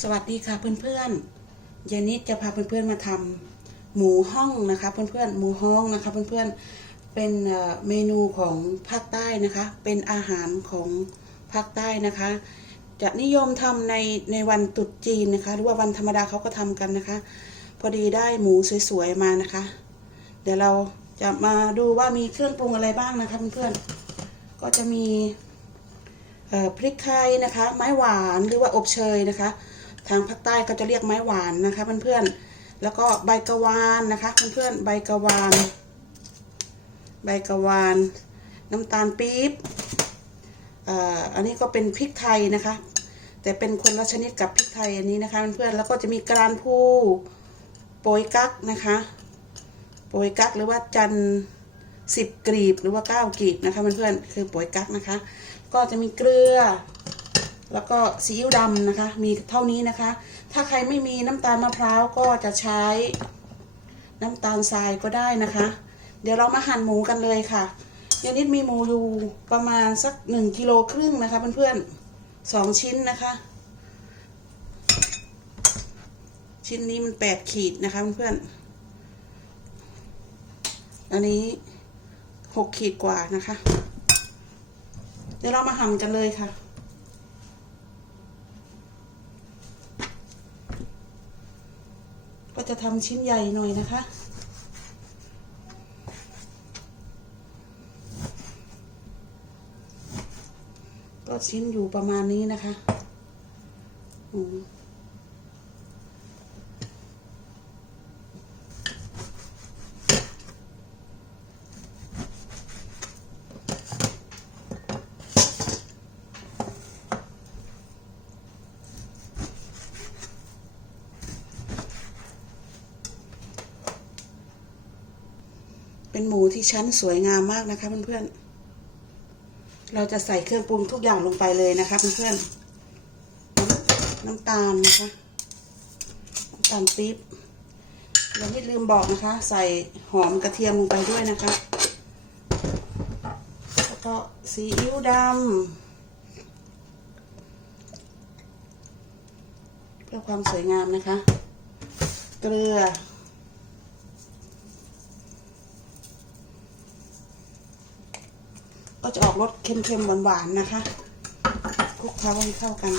สวัสดีค่ะเพื่อนๆเยนนิดจะพาเพื่อนๆมาทำหมูห้องนะคะเพื่อนๆหมูห้องนะคะเพื่อนๆเป็นเอ่อเมนูของภาคใต้นะคะ เป็นอาหารของภาคใต้นะคะ จะนิยมทำในในวันตรุษจีนนะคะ หรือว่าวันธรรมดาเขาก็ทำกันนะคะ พอดีได้หมูสวยๆมานะคะ เดี๋ยวเราจะมาดูว่ามีเครื่องปรุงอะไรบ้างนะคะเพื่อนๆก็จะมีพริกไทยนะคะ ไม้หวานหรือว่าอบเชยนะคะ ทางภาคใต้ก็จะเรียกไม้หวานนะคะเพื่อนๆ แล้วก็ใบกระวานนะคะเพื่อนๆ ใบกระวาน ใบกระวาน น้ำตาลปี๊บอันนี้ก็เป็นพริกไทยนะคะ แต่เป็นคนละชนิดกับพริกไทยอันนี้นะคะเพื่อนๆ แล้วก็จะมีกรานพูโปยกักนะคะโปยกักหรือว่าจันสิบกรีบหรือว่าเก้ากรีบนะคะเพื่อนๆ คือโปยกักนะคะ ก็จะมีเกลือ แล้วก็ซีอิ๊วดำนะคะ มีเท่านี้นะคะ ถ้าใครไม่มีน้ำตาลมะพร้าวก็จะใช้น้ำตาลทรายก็ได้นะคะ เดี๋ยวเรามาหั่นหมูกันเลยค่ะยานิดมีหมูอยู่ประมาณสักหนึ่งกิโลครึ่งนะคะเพื่อนๆสองชิ้นนะคะ ชิ้นนี้มันแปดขีดนะคะเพื่อนๆอันนี้หกขีดกว่านะคะ เดี๋ยวเรามาหั่นกันเลยค่ะ จะทำชิ้นใหญ่หน่อยนะคะ ก็ชิ้นอยู่ประมาณนี้นะคะ เป็นหมูที่ชั้นสวยงามมากนะคะเพื่อนๆ เราจะใส่เครื่องปรุงทุกอย่างลงไปเลยนะคะเพื่อนๆ น้ำตาลนะคะน้ำตาลปี๊บแล้วนี่ลืมบอกนะคะ ใส่หอมกระเทียมลงไปด้วยนะคะ แล้วก็ซีอิ๊วดำเพื่อความสวยงามนะคะ เกลือ ก็จะออกรสเค็มๆหวานๆนะคะคลุกเคล้าให้เข้ากัน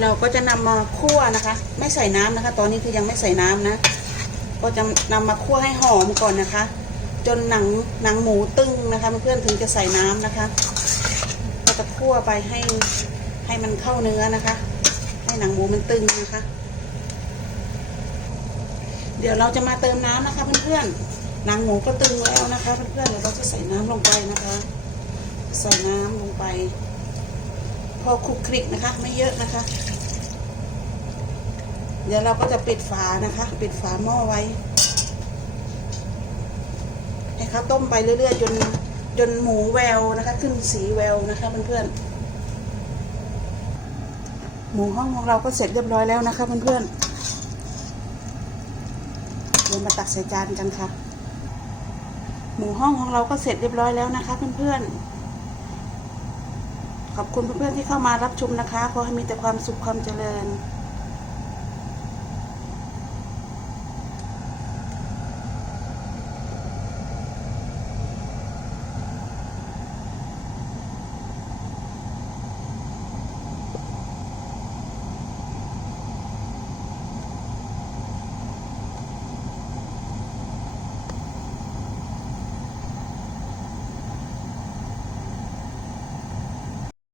เราก็จะนำมาคั่วนะคะ ไม่ใส่น้ำนะคะ ตอนนี้คือยังไม่ใส่น้ำนะ ก็จะนำมาคั่วให้หอมก่อนนะคะ จนหนังหนังหมูตึงนะคะเพื่อนๆถึงจะใส่น้ำนะคะ ก็จะคั่วไปให้ให้มันเข้าเนื้อนะคะ ให้หนังหมูมันตึงนะคะ เดี๋ยวเราจะมาเติมน้ำนะคะเพื่อนๆ หนังหมูก็ตึงแล้วนะคะเพื่อนๆ เดี๋ยวเราจะใส่น้ำลงไปนะคะ ใส่น้ำลงไป พอคลุกคลิกนะคะ ไม่เยอะนะคะ เดี๋ยวเราก็จะปิดฝานะคะ ปิดฝาหม้อไว้ให้เขาต้มไปเรื่อยๆจนจนหมูแววนะคะ ขึ้นสีแววนะคะเพื่อนๆหมูห้องของเราก็เสร็จเรียบร้อยแล้วนะคะเพื่อนๆ เดี๋ยวมาตักใส่จานกันค่ะ หมูห้องของเราก็เสร็จเรียบร้อยแล้วนะคะเพื่อนๆ ขอบคุณเพื่อนๆที่เข้ามารับชมนะคะ ขอให้มีแต่ความสุขความเจริญ